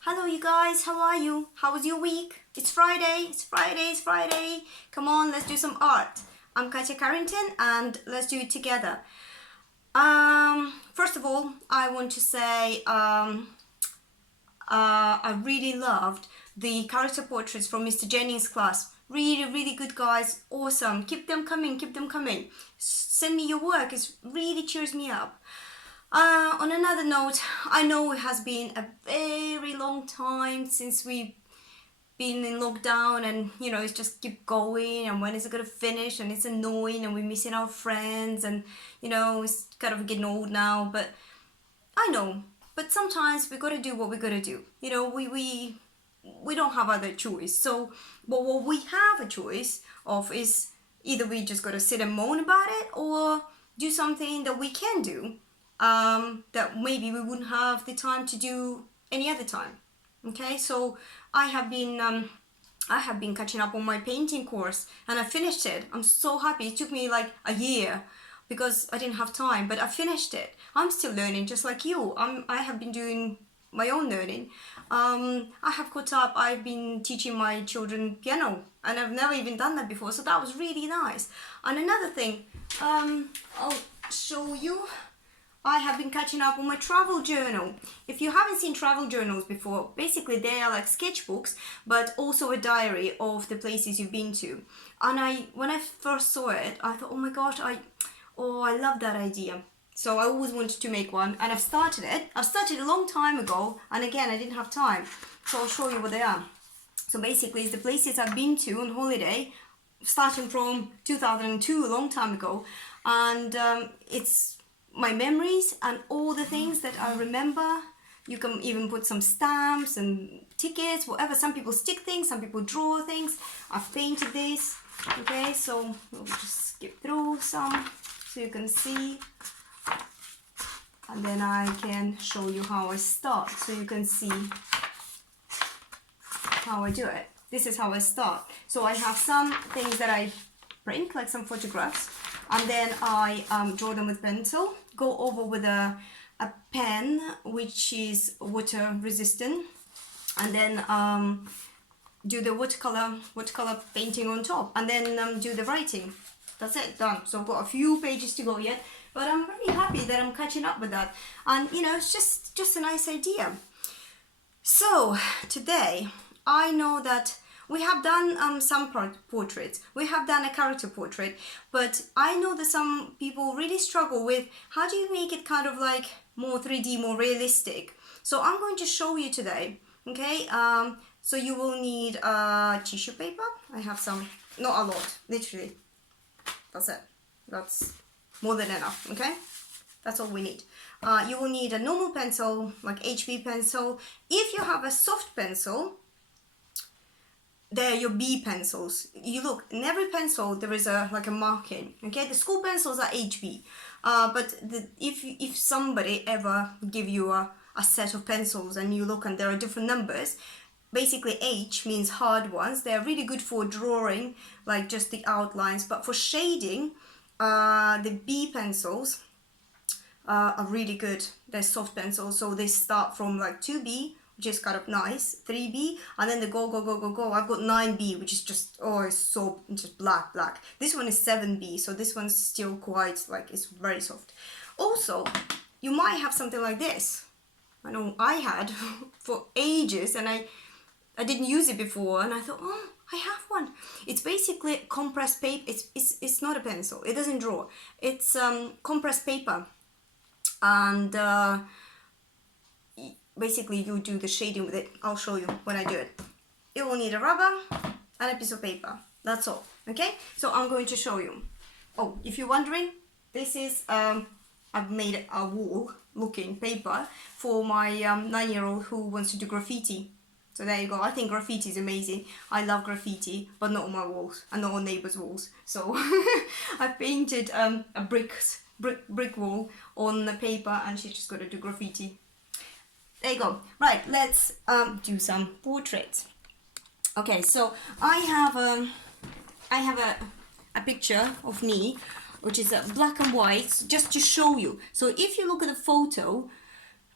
Hello you guys, how are you? How was your week? It's Friday, it's Friday, it's Friday. Come on, let's do some art. I'm Katya Carrington and let's do it together. First of all, I want to say I really loved the character portraits from Mr. Jennings' class. Really, really good guys, awesome. Keep them coming, keep them coming. Send me your work, it really cheers me up. On another note, I know it has been a very long time since we've been in lockdown, and you know, it's just keep going, and when is it gonna finish, and it's annoying, and we're missing our friends, and you know, it's kind of getting old now, but I know, but sometimes we gotta do what we gotta do. You know, we don't have other choice. So, but what we have a choice of is either we just gotta sit and moan about it, or do something that we can do, that maybe we wouldn't have the time to do any other time. Okay, so I have been catching up on my painting course, and I finished it. I'm so happy. It took me like a year because I didn't have time, but I finished it. I'm still learning just like you. I have been doing my own learning. I have caught up. I've been teaching my children piano, and I've never even done that before, so that was really nice. And another thing, I'll show you. I have been catching up on my travel journal. If you haven't seen travel journals before, basically they are like sketchbooks, but also a diary of the places you've been to. And when I first saw it, I thought, oh my gosh, I love that idea. So I always wanted to make one, and I've started it. I started a long time ago, and again, I didn't have time. So I'll show you what they are. So basically, it's the places I've been to on holiday, starting from 2002, a long time ago. And it's my memories and all the things that I remember. You can even put some stamps and tickets, whatever. Some people stick things, some people draw things. I've painted this. Okay, so we'll just skip through some so you can see. And then I can show you how I start, so you can see how I do it. This is how I start. So I have some things that I print, like some photographs, and then I draw them with pencil, go over with a pen which is water resistant, and then do the watercolor painting on top, and then do the writing. That's it, done. So I've got a few pages to go yet, but I'm really happy that I'm catching up with that, and you know, it's just a nice idea. So today, I know that we have done some portraits, we have done a character portrait, but I know that some people really struggle with how do you make it kind of like more 3D, more realistic. So I'm going to show you today, okay? So you will need tissue paper. I have some, not a lot, literally. That's it. That's more than enough, okay? That's all we need. You will need a normal pencil, like HB pencil. If you have a soft pencil, they're your B pencils. You look, in every pencil there is like a marking, okay? The school pencils are HB, but if somebody ever give you a set of pencils and you look and there are different numbers, basically H means hard ones. They're really good for drawing, like just the outlines, but for shading, the B pencils are really good. They're soft pencils, so they start from like 2B, which is kind of nice, 3B, and then they go. I've got 9B, which is just, oh, it's so just black. This one is 7B, so this one's still quite like, it's very soft. Also, you might have something like this. I know I had for ages, and I didn't use it before, and I thought, oh, I have one. It's basically compressed paper. It's not a pencil. It doesn't draw. It's compressed paper, and basically you do the shading with it. I'll show you when I do it. It will need a rubber and a piece of paper. That's all. Okay. So I'm going to show you. Oh, if you're wondering, this is I've made a wall-looking paper for my 9-year-old who wants to do graffiti. So there you go. I think graffiti is amazing. I love graffiti, but not on my walls and not on neighbors' walls. So I painted a brick wall on the paper, and she's just got to do graffiti. There you go. Right, let's do some portraits. Okay, so I have a picture of me, which is black and white, just to show you. So if you look at the photo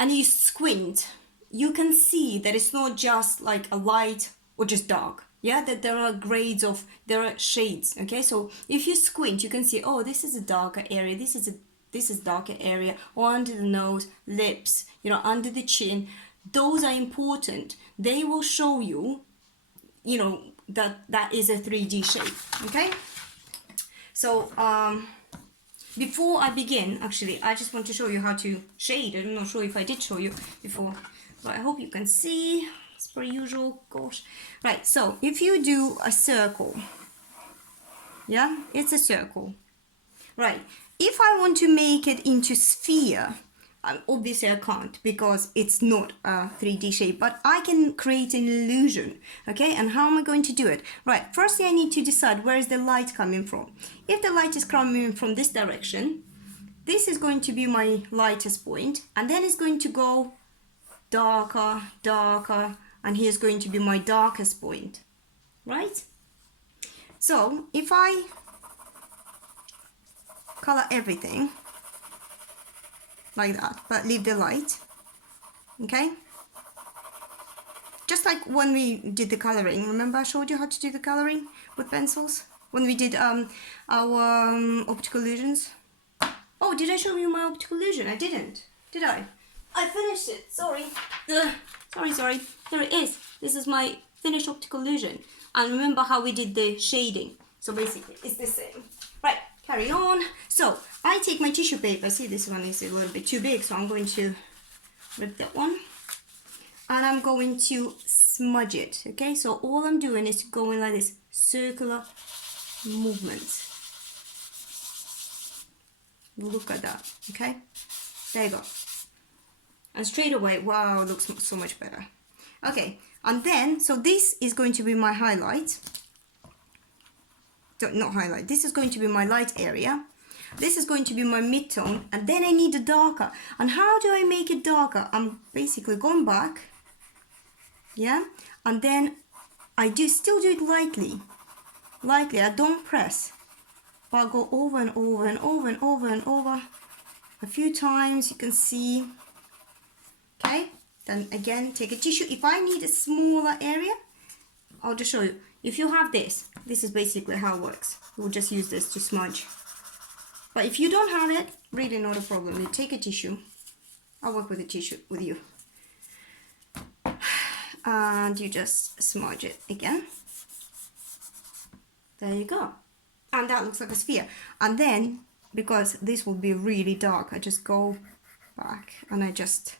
and you squint, you can see that it's not just like a light or just dark. Yeah, that there are grades of, there are shades. Okay, so if you squint, you can see, oh, this is a darker area, this is darker area, or under the nose, lips, you know, under the chin. Those are important. They will show you, you know, that is a 3D shape. Okay, so before I begin, actually, I just want to show you how to shade. I'm not sure if I did show you before, but I hope you can see. As per usual, gosh. Right, so if you do a circle, yeah, it's a circle. Right, if I want to make it into sphere, obviously I can't because it's not a 3D shape, but I can create an illusion. Okay, and how am I going to do it? Right, firstly I need to decide where is the light coming from. If the light is coming from this direction, this is going to be my lightest point, and then it's going to go darker, darker, and here's going to be my darkest point, right? So if I color everything like that, but leave the light, okay? Just like when we did the coloring, remember I showed you how to do the coloring with pencils? When we did our optical illusions? Oh, did I show you my optical illusion? I didn't, did I? I finished it, sorry. Sorry. Here it is. This is my finished optical illusion. And remember how we did the shading. So basically, it's the same. Right, carry on. So, I take my tissue paper. See, this one is a little bit too big, so I'm going to rip that one. And I'm going to smudge it, okay? So, all I'm doing is going like this, circular movements. Look at that, okay? There you go. And straight away, wow, it looks so much better. Okay, and then, so this is going to be my highlight. Not highlight, this is going to be my light area. This is going to be my mid-tone, and then I need a darker. And how do I make it darker? I'm basically going back, yeah? And then I still do it lightly. Lightly, I don't press. But I'll go over and over and over and over and over. A few times, you can see. Okay, then again, take a tissue. If I need a smaller area, I'll just show you. If you have this is basically how it works. We'll just use this to smudge. But if you don't have it, really not a problem. You take a tissue. I'll work with a tissue with you. And you just smudge it again. There you go. And that looks like a sphere. And then, because this will be really dark, I just go back and I just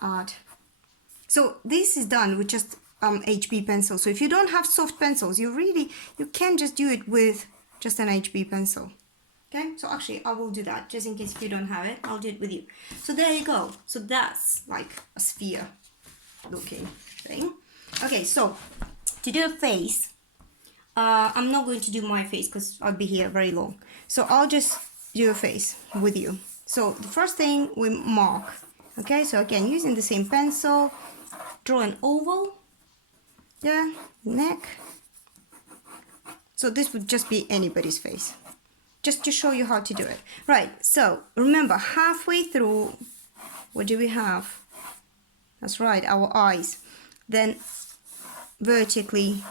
add. So this is done with just HB pencil. So if you don't have soft pencils, you can just do it with just an HB pencil. Okay, so actually I will do that just in case if you don't have it, I'll do it with you. So there you go. So that's like a sphere looking thing. Okay, so to do a face, I'm not going to do my face because I'll be here very long. So I'll just do a face with you. So the first thing we mark. Okay, so again, using the same pencil, draw an oval, yeah, neck. So this would just be anybody's face, just to show you how to do it. Right, so remember, halfway through, what do we have? That's right, our eyes. Then vertically,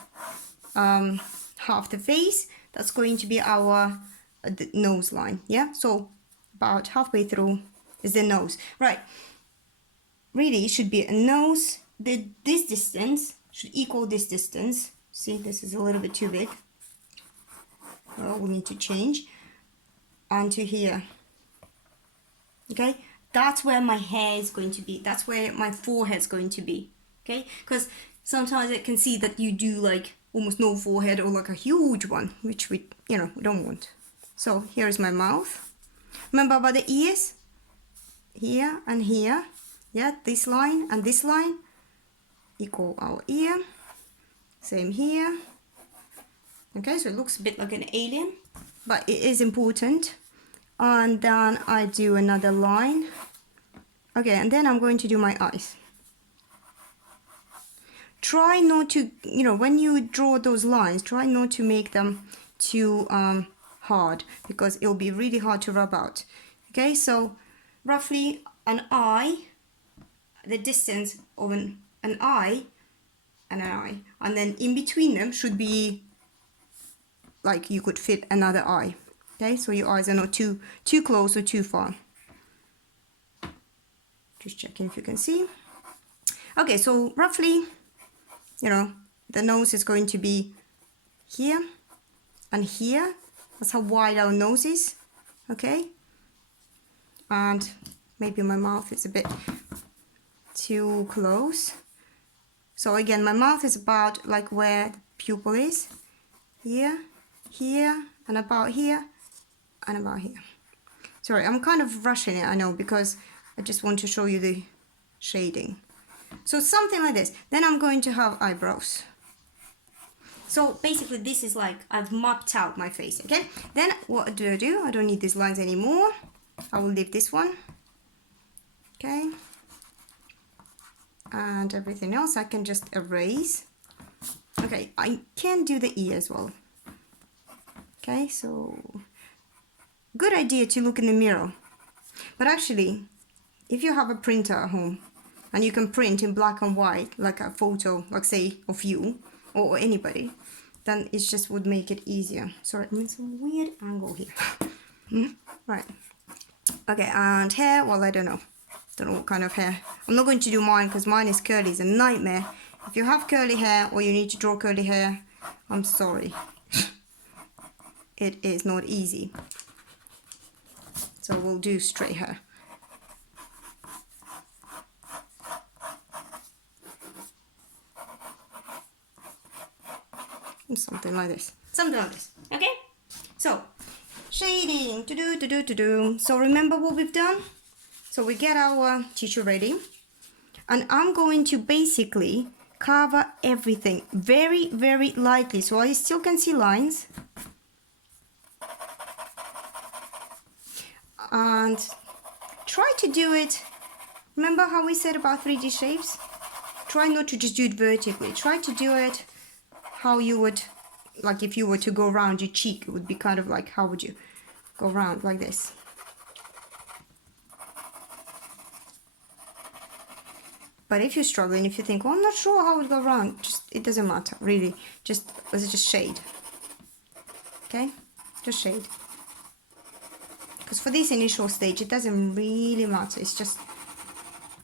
half the face, that's going to be our the nose line, yeah? So about halfway through is the nose, right? Really, it should be a nose. This distance should equal this distance. See, this is a little bit too big. Well, we need to change. Onto here. Okay, that's where my hair is going to be. That's where my forehead is going to be. Okay, because sometimes I can see that you do like almost no forehead or like a huge one, which we don't want. So here is my mouth. Remember about the ears? Here and here. Yeah, this line and this line equal our ear. Same here. Okay, so it looks a bit like an alien, but it is important. And then I do another line. Okay, and then I'm going to do my eyes. Try not to, when you draw those lines, try not to make them too hard, because it'll be really hard to rub out. Okay, so roughly an eye, the distance of an eye and an eye, and then in between them should be like you could fit another eye. Okay, so your eyes are not too close or too far. Just checking if you can see. Okay, so roughly, you know, the nose is going to be here and here. That's how wide our nose is. Okay, and maybe my mouth is a bit too close. So again, my mouth is about like where the pupil is. Here, here, and about here, and about here. Sorry, I'm kind of rushing it, I know, because I just want to show you the shading. So something like this. Then I'm going to have eyebrows. So basically this is like I've mapped out my face, okay? Then what do? I don't need these lines anymore. I will leave this one. Okay. And everything else I can just erase. Okay, I can do the ear as well. Okay, so good idea to look in the mirror. But actually, if you have a printer at home and you can print in black and white, like a photo, like say of you or anybody, then it just would make it easier. Sorry, I'm in some weird angle here. Right. Okay, and hair, well, I don't know what kind of hair. I'm not going to do mine because mine is curly. It's a nightmare. If you have curly hair or you need to draw curly hair, I'm sorry. It is not easy. So we'll do straight hair. Something like this. Something like this. Okay? So, shading. So remember what we've done? So we get our tissue ready. And I'm going to basically cover everything very, very lightly. So I still can see lines. And try to do it. Remember how we said about 3D shapes? Try not to just do it vertically. Try to do it how you would, like if you were to go around your cheek, it would be kind of like, how would you go around like this? But if you're struggling, if you think, well, I'm not sure how it would go around, just, it doesn't matter, really. Just, let's just shade. Okay? Just shade. Because for this initial stage, it doesn't really matter. It's just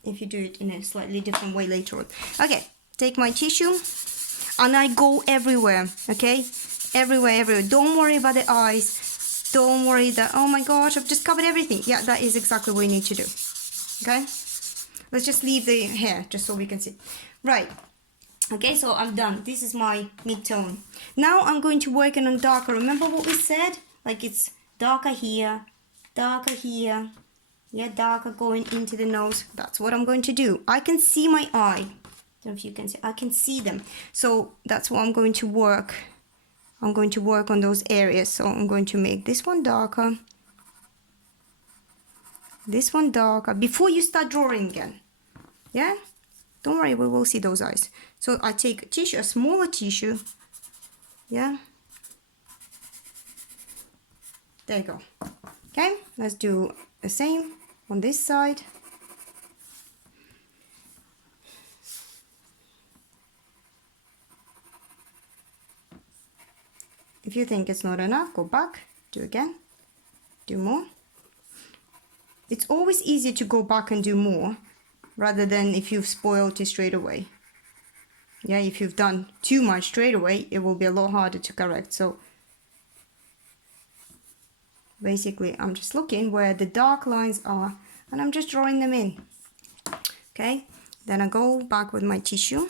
if you do it in a slightly different way later on. Okay, take my tissue and I go everywhere, okay? Everywhere. Don't worry about the eyes. Don't worry that, oh my gosh, I've just covered everything. Yeah, that is exactly what you need to do, okay? Let's just leave the hair just so we can see. Right. Okay, so I'm done. This is my mid-tone. Now I'm going to work on darker. Remember what we said? Like it's darker here, yeah, darker going into the nose. That's what I'm going to do. I can see my eye. I don't know if you can see. I can see them. So that's what I'm going to work. I'm going to work on those areas. So I'm going to make this one darker. This one darker. Before you start drawing again. Yeah? Don't worry, we will see those eyes. So I take a tissue, a smaller tissue. Yeah? There you go. Okay, let's do the same on this side. If you think it's not enough, go back, do again, do more. It's always easier to go back and do more rather than if you've spoiled it straight away. Yeah, if you've done too much straight away, it will be a lot harder to correct. So basically, I'm just looking where the dark lines are and I'm just drawing them in. Okay, then I go back with my tissue.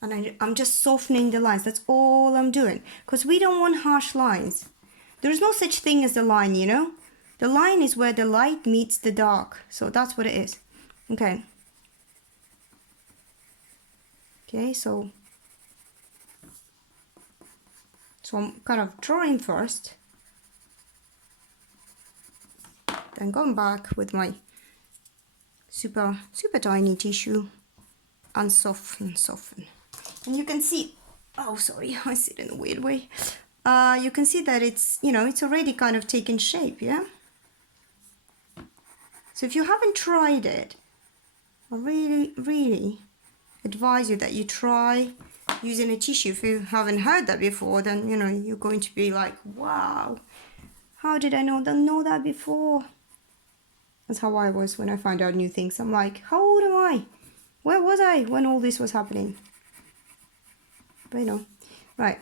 And I'm just softening the lines. That's all I'm doing. Because we don't want harsh lines. There is no such thing as the line, you know. The line is where the light meets the dark. So that's what it is. Okay. Okay, so I'm kind of drawing first. Then going back with my super tiny tissue and soften. And you can see, oh sorry, I see it in a weird way. You can see that it's, you know, it's already kind of taken shape, yeah? So if you haven't tried it, I really advise you that you try using a tissue. If you haven't heard that before, then you know you're going to be like, wow, how did I not know that before? That's how I was when I found out new things. I'm like, how old am I? Where was I when all this was happening? But you know, right.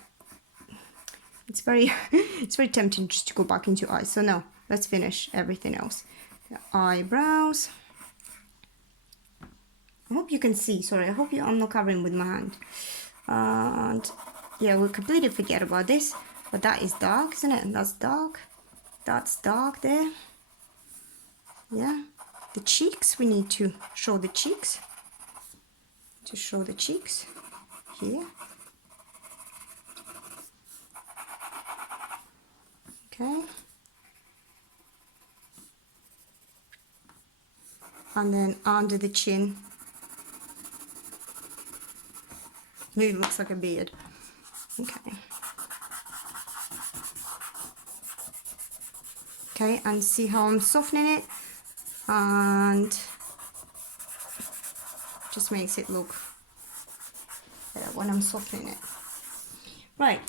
It's very it's very tempting just to go back into eyes. So no, let's finish everything else. The eyebrows. I hope you can see. Sorry, I hope I'm not covering with my hand. And yeah, we'll completely forget about this. But that is dark, isn't it? That's dark. That's dark there. Yeah. The cheeks, we need to show the cheeks. To show the cheeks here. Okay. And then under the chin. It looks like a beard. Okay. Okay, and see how I'm softening it, and just makes it look better when I'm softening it. Right,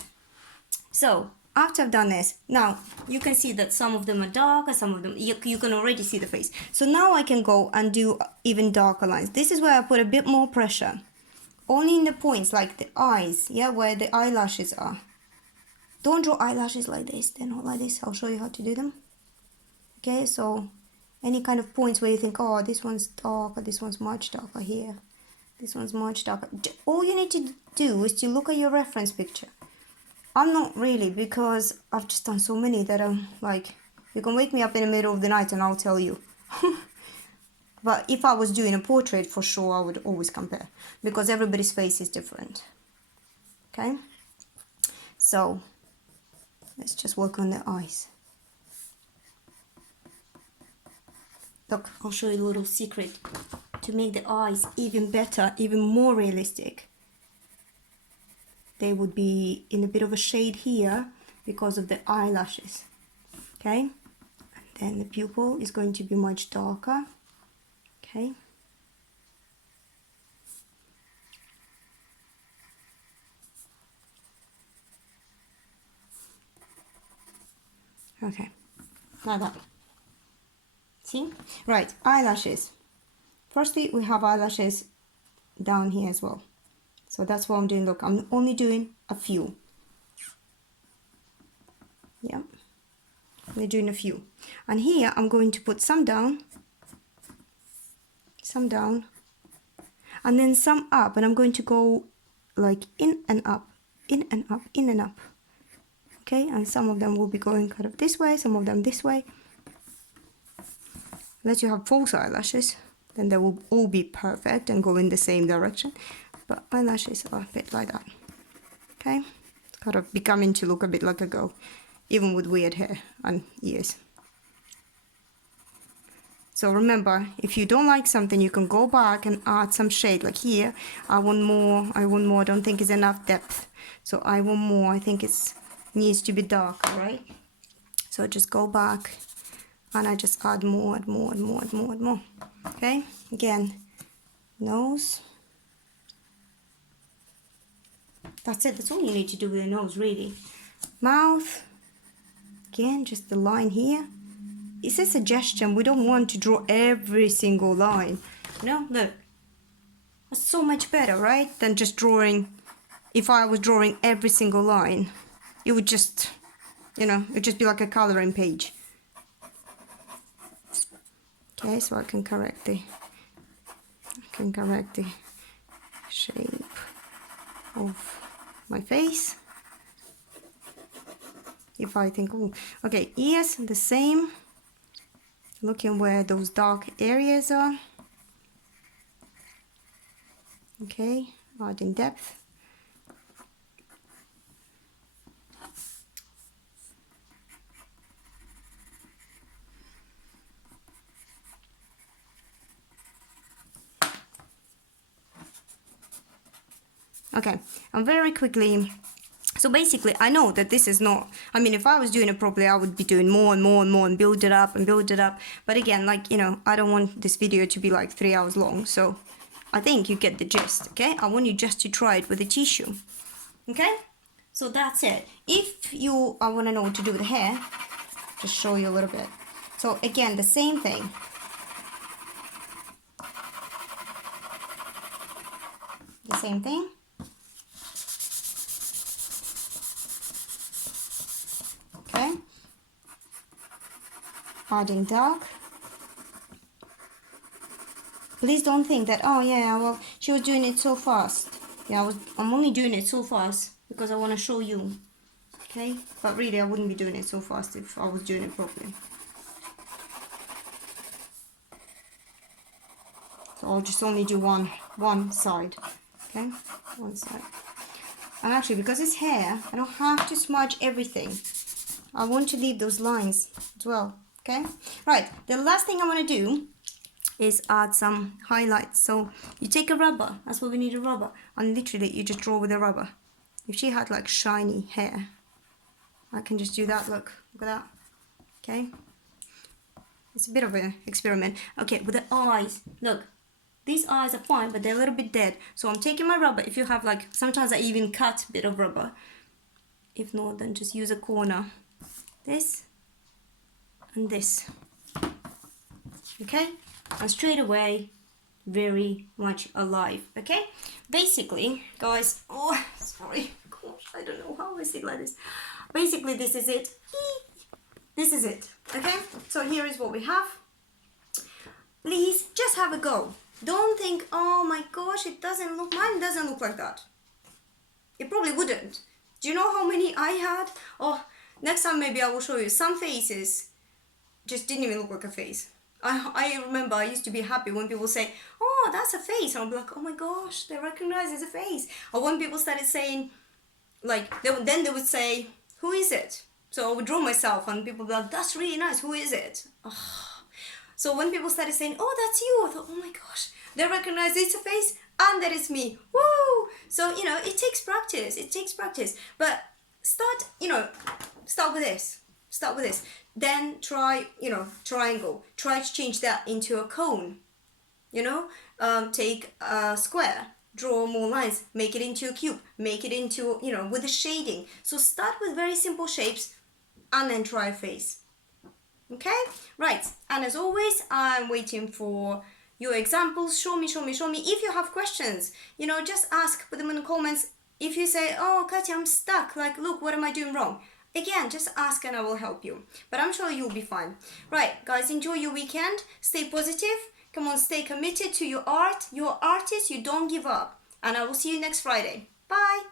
so after I've done this, now you can see that some of them are darker, some of them, you can already see the face. So now I can go and do even darker lines. This is where I put a bit more pressure, only in the points like the eyes, yeah, where the eyelashes are. Don't draw eyelashes like this, they're not like this. I'll show you how to do them. Okay, so any kind of points where you think, oh, this one's darker, this one's much darker here, this one's much darker. All you need to do is to look at your reference picture. I'm not really, because I've just done so many that I'm like, you can wake me up in the middle of the night and I'll tell you. But if I was doing a portrait, for sure, I would always compare, because everybody's face is different. Okay, so let's just work on the eyes. Look, I'll show you a little secret to make the eyes even better, even more realistic. They would be in a bit of a shade here because of the eyelashes. Okay, and then the pupil is going to be much darker. Okay. Okay, like that. See? Right, eyelashes. Firstly, we have eyelashes down here as well. So that's what I'm doing. Look, I'm only doing a few. Yeah, we're doing a few. And here I'm going to put some down, and then some up. And I'm going to go like in and up, in and up, in and up. Okay, and some of them will be going kind of this way, some of them this way. Unless you have false eyelashes, then they will all be perfect and go in the same direction. But eyelashes are a bit like that. Okay, it's kind of becoming to look a bit like a girl, even with weird hair and ears. So remember, if you don't like something, you can go back and add some shade. Like here, I want more, I don't think it's enough depth. So I want more, I think it needs to be darker, right? So just go back and I just add more and more and more and more and more. Okay, again, nose. That's it, that's all you need to do with the nose, really. Mouth, again, just the line here. It's a suggestion, we don't want to draw every single line. You know, look, that's so much better, right? Than just drawing, if I was drawing every single line, it would just, you know, it would just be like a coloring page. Okay, so I can correct the shape of my face. If I think, oh, okay, ears the same. Looking where those dark areas are. Okay, adding depth. Okay, and very quickly, So basically, I know that this is not, I mean, if I was doing it properly, I would be doing more and more and more and build it up and build it up. But again, like, you know, I don't want this video to be like 3 hours long. So I think you get the gist, okay? I want you just to try it with a tissue, okay? So that's it. If you, I want to know what to do with the hair, just show you a little bit. So again, the same thing. The same thing. Okay, adding dark. Please don't think that, oh yeah, well, she was doing it so fast. Yeah, I'm only doing it so fast because I want to show you, okay? But really, I wouldn't be doing it so fast if I was doing it properly. So I'll just only do one side, okay? One side. And actually, because it's hair, I don't have to smudge everything. I want to leave those lines as well, okay? Right, the last thing I want to do is add some highlights. So you take a rubber, that's what we need, a rubber, and literally you just draw with a rubber. If she had like shiny hair, I can just do that, look at that, okay? It's a bit of an experiment. Okay, with the eyes, look, these eyes are fine, but they're a little bit dead. So I'm taking my rubber. If you have like, sometimes I even cut a bit of rubber. If not, then just use a corner. This and this, okay? And straight away, very much alive, okay? Basically, guys, oh, sorry, gosh, I don't know how I say it like this. Basically, this is it. This is it, okay? So here is what we have. Please, just have a go. Don't think, oh my gosh, it doesn't look, mine doesn't look like that. It probably wouldn't. Do you know how many I had? Oh, next time maybe I will show you. Some faces just didn't even look like a face. I remember I used to be happy when people say, oh, that's a face. And I'll be like, oh my gosh, they recognize it's a face. Or when people started saying, like, then they would say, who is it? So I would draw myself and people would be like, that's really nice, who is it? Oh. So when people started saying, oh, that's you, I thought, oh my gosh, they recognize it's a face and that is me. Woo! So, you know, it takes practice. It takes practice. But start with this. Start with this. Then try, triangle. Try to change that into a cone. Take a square. Draw more lines. Make it into a cube. Make it into, with the shading. So start with very simple shapes and then try a face. Okay? Right. And as always, I'm waiting for your examples. Show me. If you have questions, just ask, put them in the comments. If you say, oh, Katya, I'm stuck. Like, look, what am I doing wrong? Again, just ask and I will help you. But I'm sure you'll be fine. Right, guys, enjoy your weekend. Stay positive. Come on, stay committed to your art. You're artist. You don't give up. And I will see you next Friday. Bye.